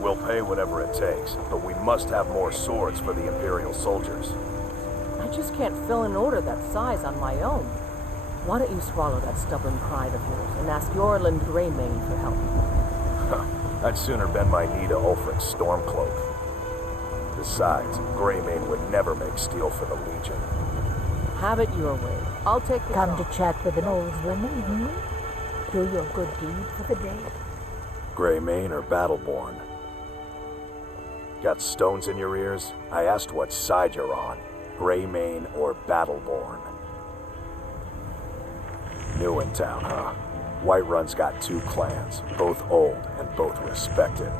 We'll pay whatever it takes, but we must have more swords for the Imperial soldiers. I just can't fill an order that size on my own. Why don't you swallow that stubborn pride of yours and ask Yorland Greymane for help? I'd sooner bend my knee to Ulfric's Stormcloak. Besides, Greymane would never make steel for the Legion. Have it your way. I'll take the Come to chat with an old woman, Do your good deed for the day. Greymane or Battleborn? Got stones in your ears? I asked what side you're on. Greymane or Battleborn? New in town, huh? Whiterun's got two clans, both old and both respected.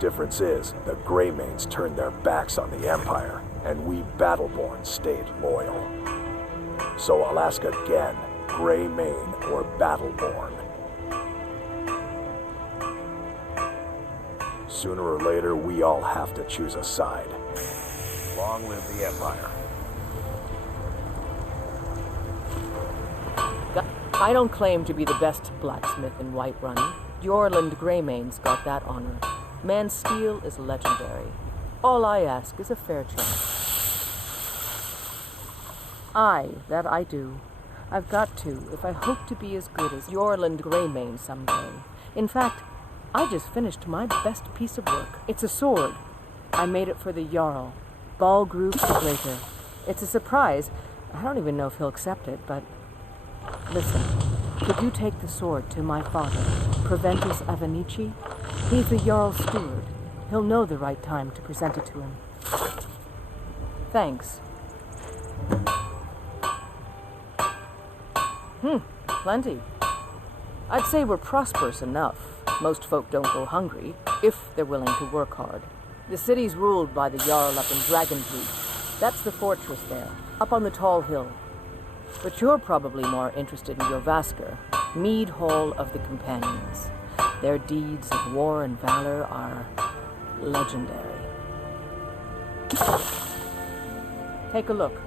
Difference is, the Greymanes turned their backs on the Empire, and we Battleborn stayed loyal. So I'll ask again, Greymane or Battleborn? Sooner or later, we all have to choose a side. Long live the Empire. I don't claim to be the best blacksmith in Whiterun. Yorland Greymane's got that honor. Man's steel is legendary. All I ask is a fair chance. That I do. I've got to, if I hope to be as good as Yorland Greymane someday. In fact, I just finished my best piece of work. It's a sword. I made it for the Jarl, Balgruuf the Greater. It's a surprise. I don't even know if he'll accept it, but... Listen, could you take the sword to my father, Proventus Avenici? He's the Jarl's steward. He'll know the right time to present it to him. Thanks. Plenty. I'd say we're prosperous enough. Most folk don't go hungry, if they're willing to work hard. The city's ruled by the Jarl up in Dragonfleet. That's the fortress there, up on the tall hill. But you're probably more interested in Jorvaskr, Mead Hall of the Companions. Their deeds of war and valor are legendary. Take a look.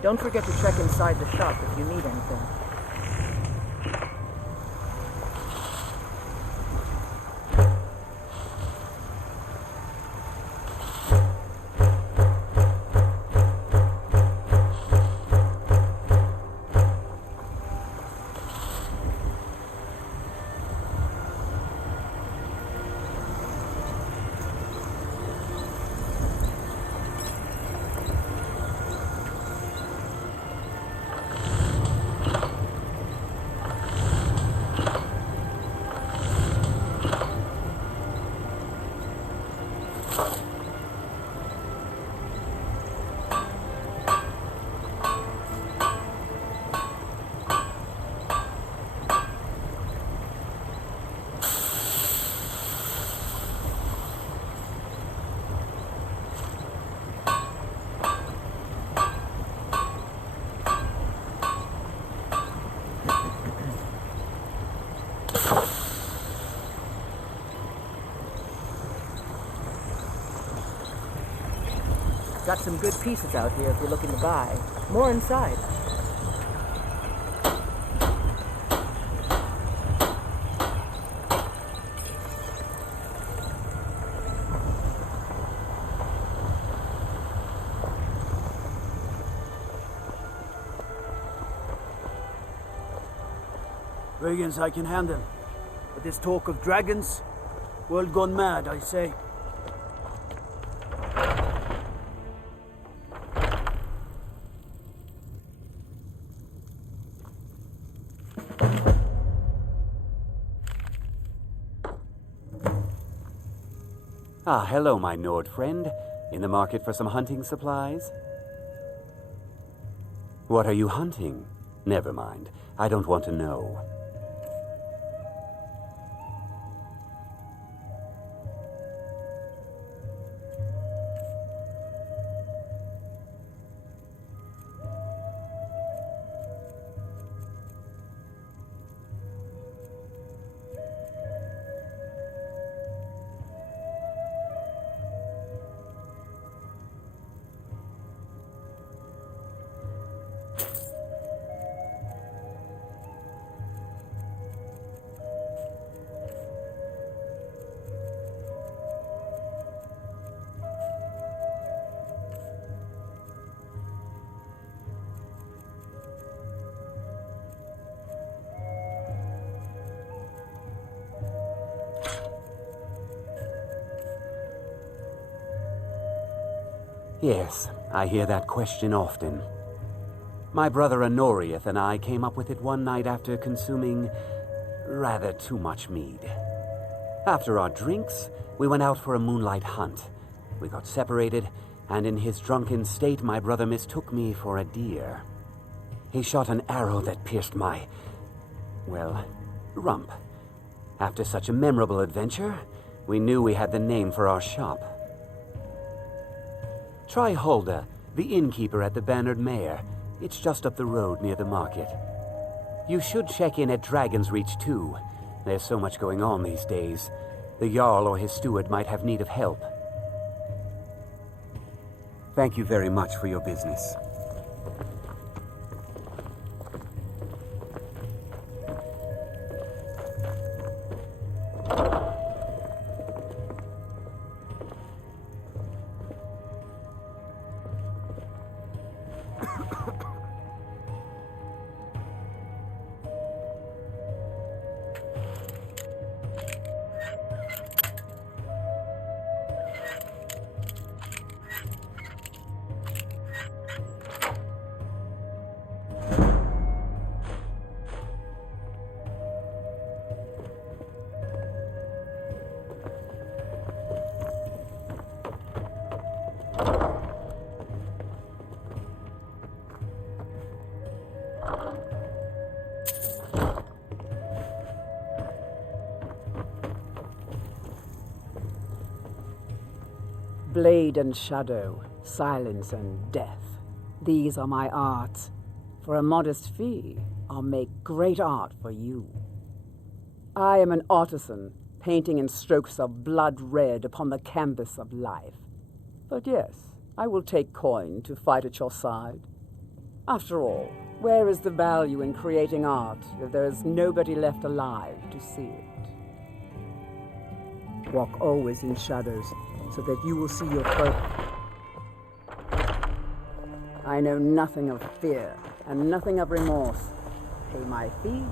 Don't forget to check inside the shop if you need anything. Got some good pieces out here if you're looking to buy. More inside. Brigands I can handle. But this talk of dragons, world gone mad, I say. Ah, hello, my Nord friend. In the market for some hunting supplies? What are you hunting? Never mind. I don't want to know. Yes, I hear that question often. My brother Honorius and I came up with it one night after consuming rather too much mead. After our drinks, we went out for a moonlight hunt. We got separated, and in his drunken state, my brother mistook me for a deer. He shot an arrow that pierced my, well, rump. After such a memorable adventure, we knew we had the name for our shop. Try Hulda, the innkeeper at the Bannered Mare. It's just up the road near the market. You should check in at Dragon's Reach too. There's so much going on these days. The Jarl or his steward might have need of help. Thank you very much for your business. Blade and shadow, silence and death. These are my arts. For a modest fee, I'll make great art for you. I am an artisan, painting in strokes of blood red upon the canvas of life. But yes, I will take coin to fight at your side. After all, where is the value in creating art if there is nobody left alive to see it? Walk always in shadows, so that you will see your purpose. I know nothing of fear and nothing of remorse. Pay my fee,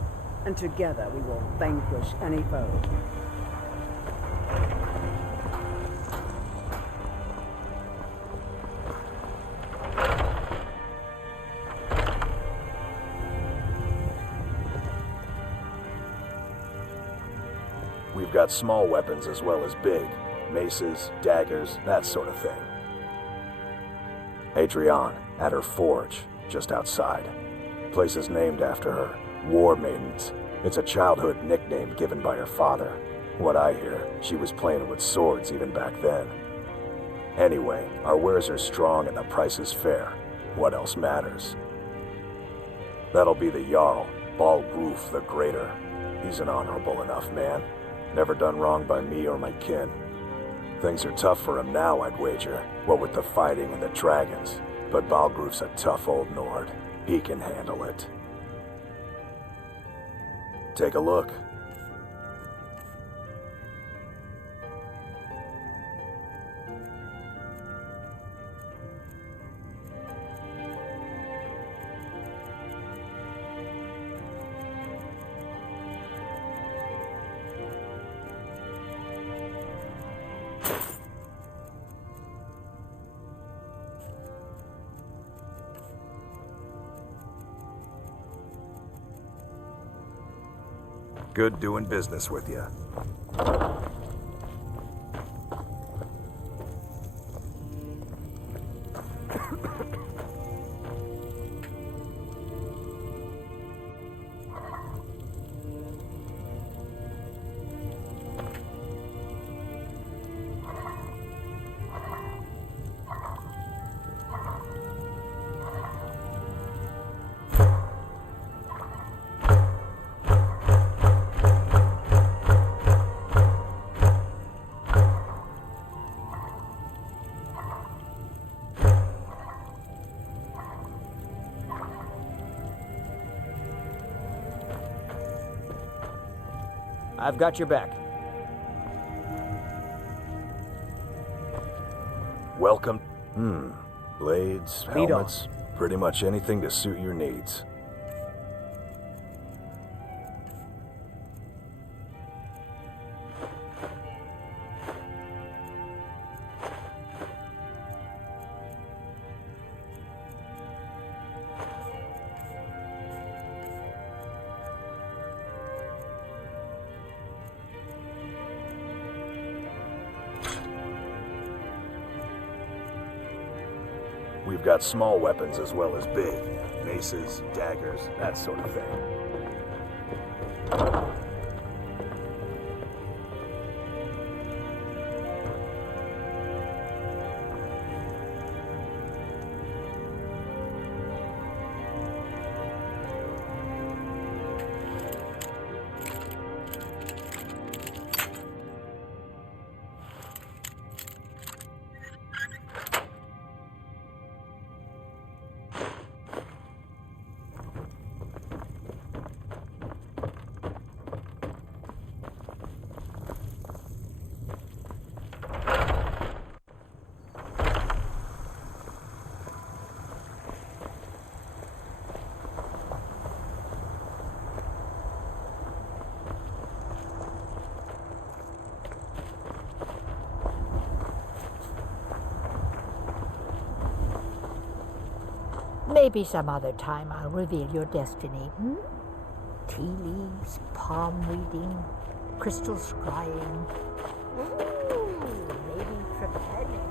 and together we will vanquish any foe. We've got small weapons as well as big. Maces, daggers, that sort of thing. Adrienne, at her forge, just outside. Place is named after her. War Maidens. It's a childhood nickname given by her father. What I hear, she was playing with swords even back then. Anyway, our wares are strong and the price is fair. What else matters? That'll be the Jarl, Balgruf the Greater. He's an honorable enough man. Never done wrong by me or my kin. Things are tough for him now, I'd wager, what with the fighting and the dragons. But Balgruf's a tough old Nord. He can handle it. Take a look. Good doing business with you. I've got your back. Welcome. Blades, Lead on. helmets, pretty much anything to suit your needs. We've got small weapons as well as big. Maces, daggers, that sort of thing. Maybe some other time I'll reveal your destiny. Tea leaves, palm reading, crystal scrying. Ooh, maybe trepanning.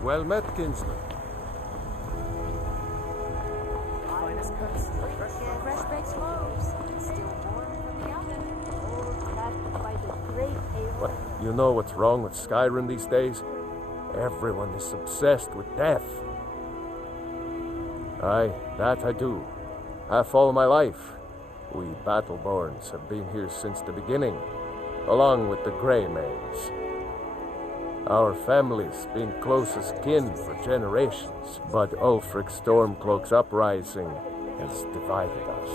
Well met, kinsman. Fresh baked loaves, still warm from the oven. What, you know what's wrong with Skyrim these days? Everyone is obsessed with death. Aye, that I do. Half all my life. We Battleborns have been here since the beginning, along with the Greymanes. Our family's been closest kin for generations, but Ulfric's Stormcloak's uprising has divided us.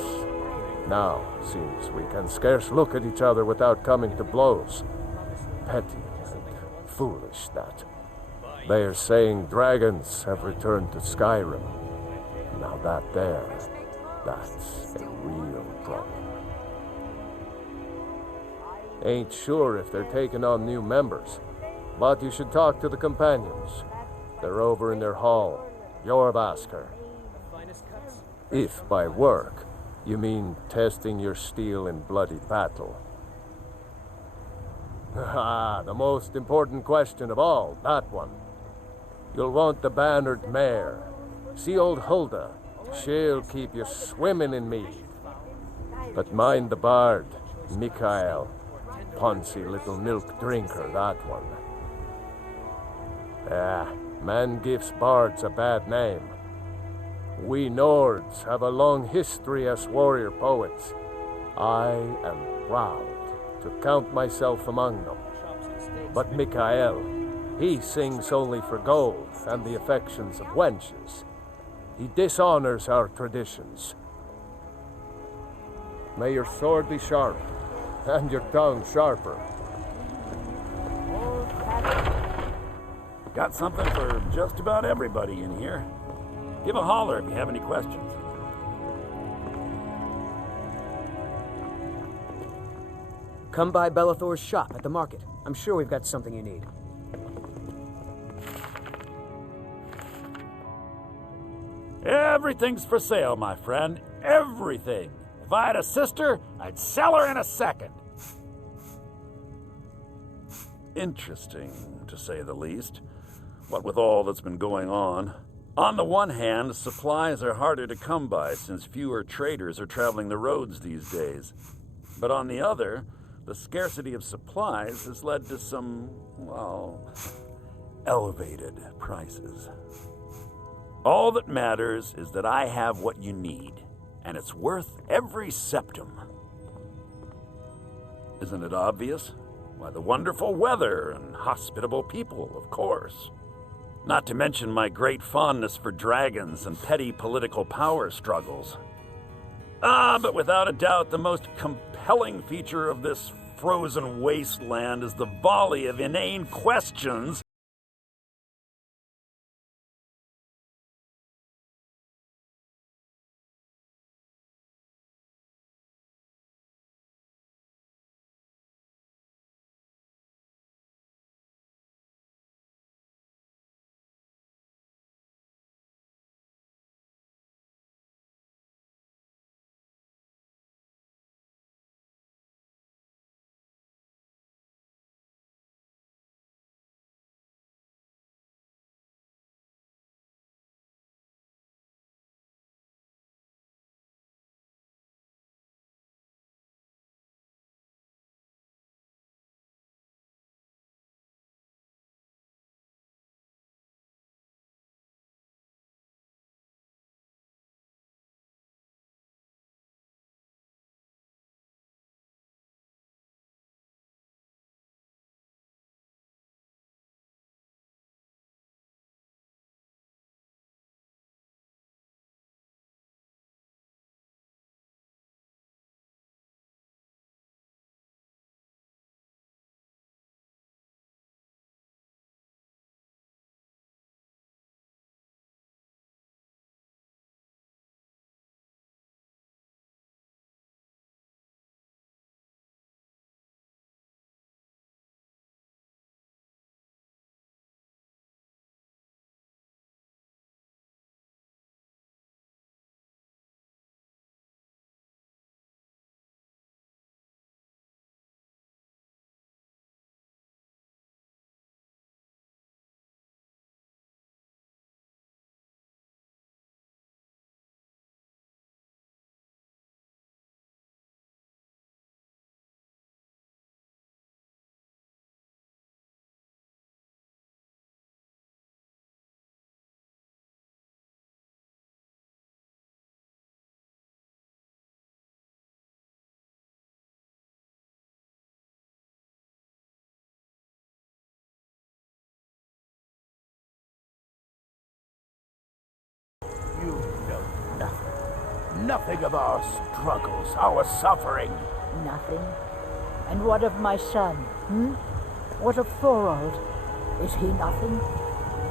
Now, seems we can scarce look at each other without coming to blows. Petty and foolish, that. They are saying dragons have returned to Skyrim. Now that's a real problem. Ain't sure if they're taking on new members, but you should talk to the companions. They're over in their hall. Jorvaskr. If by work, you mean testing your steel in bloody battle. Ah, the most important question of all, that one. You'll want the bannered mare. See old Hulda. She'll keep you swimming in mead. But mind the bard, Mikael. Poncy little milk drinker, that one. Ah, man gives bards a bad name. We Nords have a long history as warrior poets. I am proud to count myself among them. But Mikael, he sings only for gold and the affections of wenches. He dishonors our traditions. May your sword be sharp, and your tongue sharper. Got something for just about everybody in here. Give a holler if you have any questions. Come by Bellathor's shop at the market. I'm sure we've got something you need. Everything's for sale, my friend. Everything. If I had a sister, I'd sell her in a second. Interesting, to say the least. What with all that's been going on. On the one hand, supplies are harder to come by since fewer traders are traveling the roads these days. But on the other, the scarcity of supplies has led to some, well, elevated prices. All that matters is that I have what you need, and it's worth every septum. Isn't it obvious? Why, the wonderful weather and hospitable people, of course. Not to mention my great fondness for dragons and petty political power struggles. But without a doubt, the most compelling feature of this frozen wasteland is the volley of inane questions You know nothing. Nothing of our struggles, our suffering. Nothing. And what of my son? What of Thorold? Is he nothing?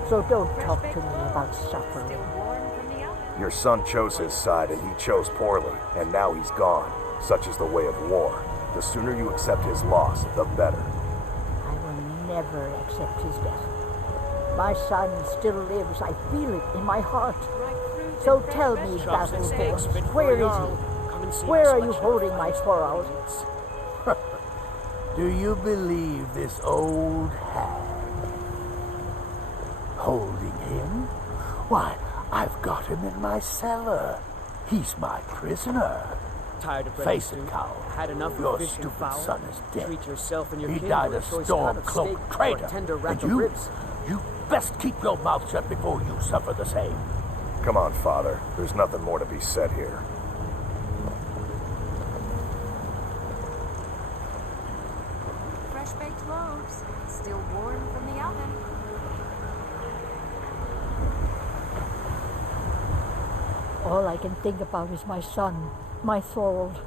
So don't talk to me about suffering. Still warm from the oven. Your son chose his side and he chose poorly, and now he's gone. Such is the way of war. The sooner you accept his loss, the better. I will never accept his death. My son still lives. I feel it in my heart. So tell me, Battleborn, where is he? Where are you holding my Thorold? Do you believe this old hag? Holding him? Why, I've got him in my cellar. He's my prisoner. Tired of Face it, Cow. Had enough Your of fish and stupid fowl? son is dead. Treat yourself and your He kin died to a choice cut of storm-cloaked steak traitor. or a tender rack And of you ribs. best keep your mouth shut before you suffer the same. Come on, Father. There's nothing more to be said here. Fresh baked loaves, still warm from the oven. All I can think about is my son, my Thorold.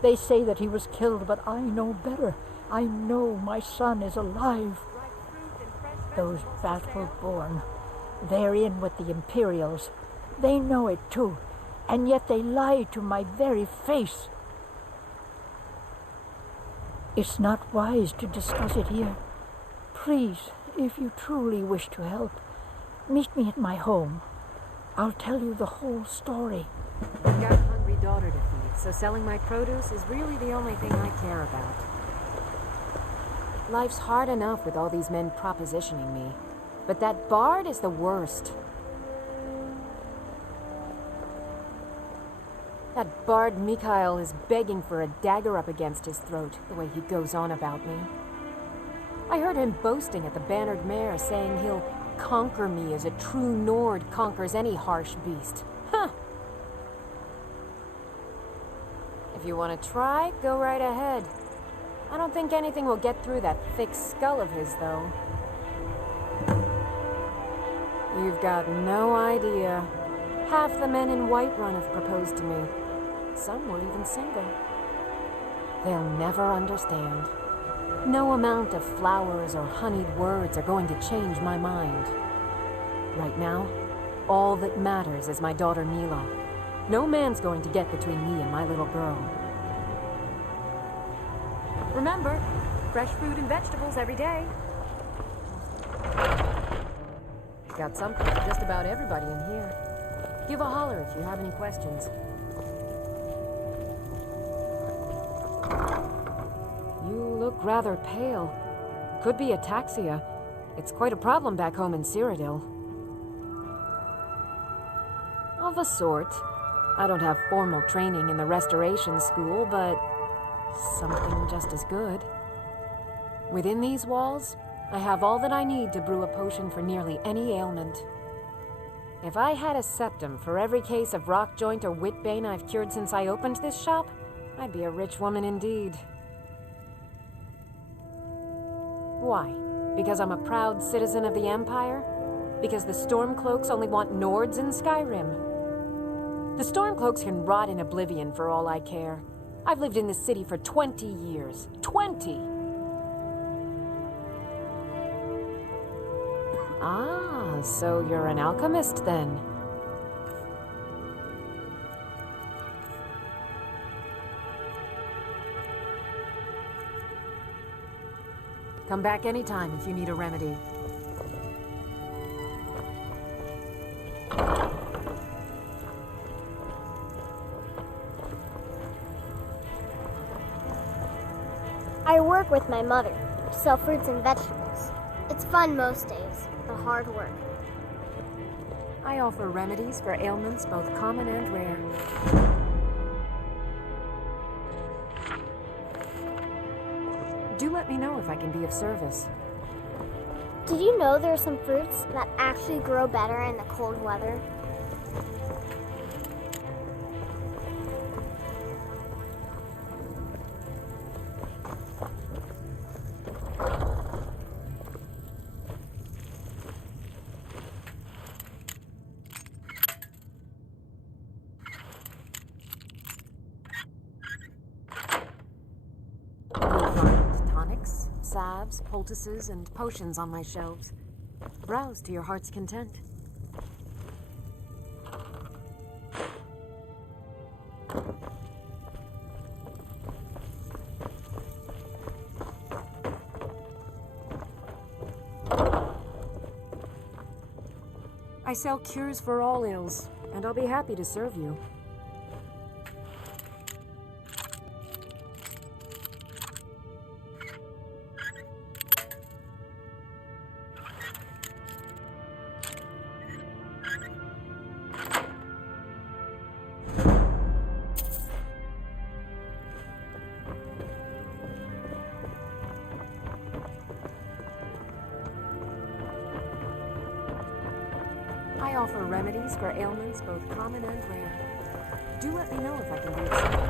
They say that he was killed, but I know better. I know my son is alive. Those Battle-born, they're in with the Imperials. They know it too, and yet they lie to my very face. It's not wise to discuss it here. Please, if you truly wish to help, meet me at my home. I'll tell you the whole story. I've got a hungry daughter to feed, so selling my produce is really the only thing I care about. Life's hard enough with all these men propositioning me, but that bard is the worst. That bard Mikhail is begging for a dagger up against his throat, the way he goes on about me. I heard him boasting at the Bannered Mare, saying he'll conquer me as a true Nord conquers any harsh beast. Huh! If you want to try, go right ahead. I don't think anything will get through that thick skull of his, though. You've got no idea. Half the men in Whiterun have proposed to me. Some were even single. They'll never understand. No amount of flowers or honeyed words are going to change my mind. Right now, all that matters is my daughter Mila. No man's going to get between me and my little girl. Remember, fresh fruit and vegetables every day. Got something for just about everybody in here. Give a holler if you have any questions. You look rather pale. Could be ataxia. It's quite a problem back home in Cyrodiil. Of a sort. I don't have formal training in the restoration school, but something just as good. Within these walls, I have all that I need to brew a potion for nearly any ailment. If I had a septum for every case of rock joint or whitbane I've cured since I opened this shop, I'd be a rich woman indeed. Why? Because I'm a proud citizen of the Empire? Because the Stormcloaks only want Nords in Skyrim? The Stormcloaks can rot in oblivion for all I care. I've lived in this city for 20 years. 20! Ah, so you're an alchemist then? Come back anytime if you need a remedy. I work with my mother, sell fruits and vegetables. It's fun most days, but hard work. I offer remedies for ailments both common and rare. Do let me know if I can be of service. Did you know there are some fruits that actually grow better in the cold weather? Tonics, salves, poultices, and potions on my shelves. Browse to your heart's content. I sell cures for all ills, and I'll be happy to serve you. I offer remedies for ailments both common and rare. Do let me know if I can be of service.